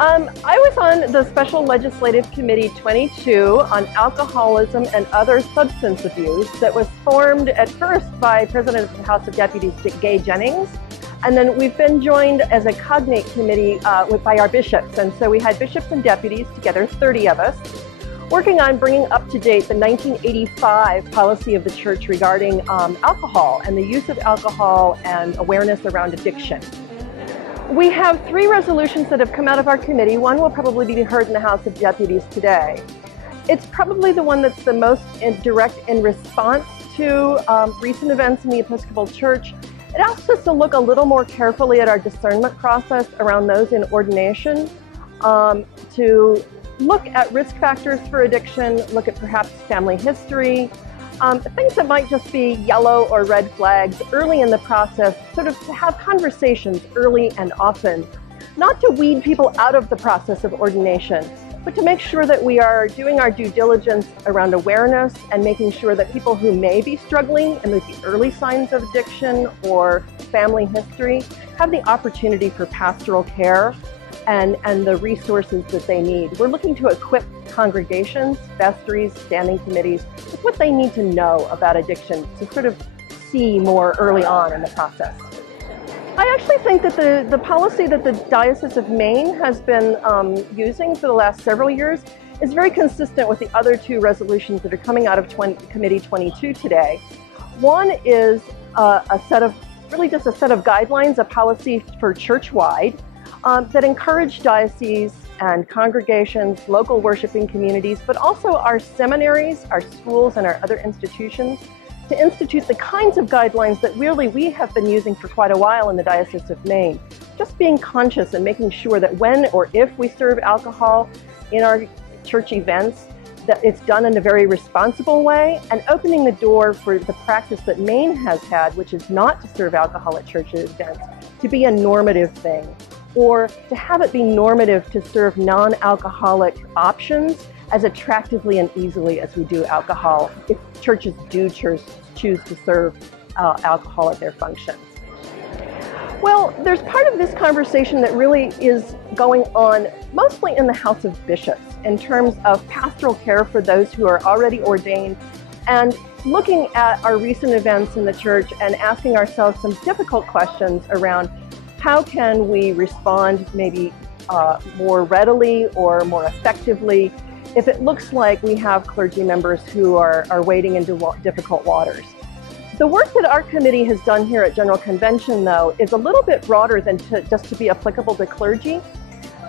I was on the Special Legislative Committee 22 on alcoholism and other substance abuse that was formed at first by President of the House of Deputies Gay Jennings. And then we've been joined as a cognate committee by our bishops. And so we had bishops and deputies together, 30 of us, working on bringing up to date the 1985 policy of the church regarding alcohol and the use of alcohol and awareness around addiction. We have 3 resolutions that have come out of our committee. One will probably be heard in the House of Deputies today. It's probably the one that's the most direct in response to recent events in the Episcopal Church. It asks us to look a little more carefully at our discernment process around those in ordination, to look at risk factors for addiction, look at perhaps family history, things that might just be yellow or red flags early in the process, sort of to have conversations early and often, not to weed people out of the process of ordination, but to make sure that we are doing our due diligence around awareness and making sure that people who may be struggling and with the early signs of addiction or family history have the opportunity for pastoral care and the resources that they need. We're looking to equip congregations, vestries, standing committees with what they need to know about addiction to sort of see more early on in the process. I actually think that the policy that the Diocese of Maine has been using for the last several years is very consistent with the other 2 resolutions that are coming out of Committee 22 today. One is a set of guidelines, a policy for church-wide, that encourage dioceses and congregations, local worshiping communities, but also our seminaries, our schools, and our other institutions to institute the kinds of guidelines that really we have been using for quite a while in the Diocese of Maine. Just being conscious and making sure that when or if we serve alcohol in our church events, that it's done in a very responsible way, and opening the door for the practice that Maine has had, which is not to serve alcohol at church events, to be a normative thing, or to have it be normative to serve non-alcoholic options as attractively and easily as we do alcohol, if churches do choose to serve alcohol at their functions. Well, there's part of this conversation that really is going on mostly in the House of Bishops in terms of pastoral care for those who are already ordained, and looking at our recent events in the church and asking ourselves some difficult questions around how can we respond maybe more readily or more effectively if it looks like we have clergy members who are wading into difficult waters. The work that our committee has done here at General Convention, though, is a little bit broader than just to be applicable to clergy.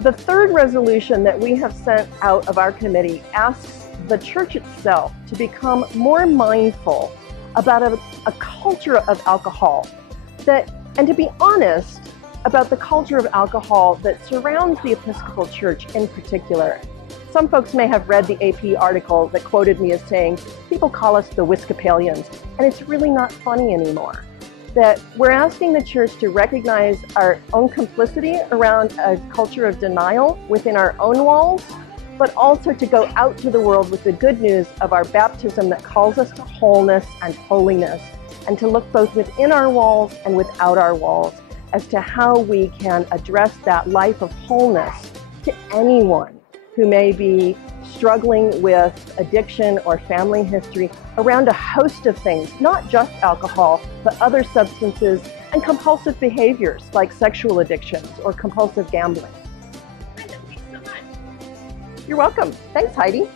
The 3rd resolution that we have sent out of our committee asks the church itself to become more mindful about a culture of alcohol, and to be honest about the culture of alcohol that surrounds the Episcopal Church in particular. Some folks may have read the AP article that quoted me as saying, people call us the Episcopalians, and it's really not funny anymore. That we're asking the church to recognize our own complicity around a culture of denial within our own walls, but also to go out to the world with the good news of our baptism that calls us to wholeness and holiness, and to look both within our walls and without our walls as to how we can address that life of wholeness to anyone who may be struggling with addiction or family history around a host of things, not just alcohol, but other substances and compulsive behaviors like sexual addictions or compulsive gambling. Brenda, thanks so much. You're welcome. Thanks, Heidi.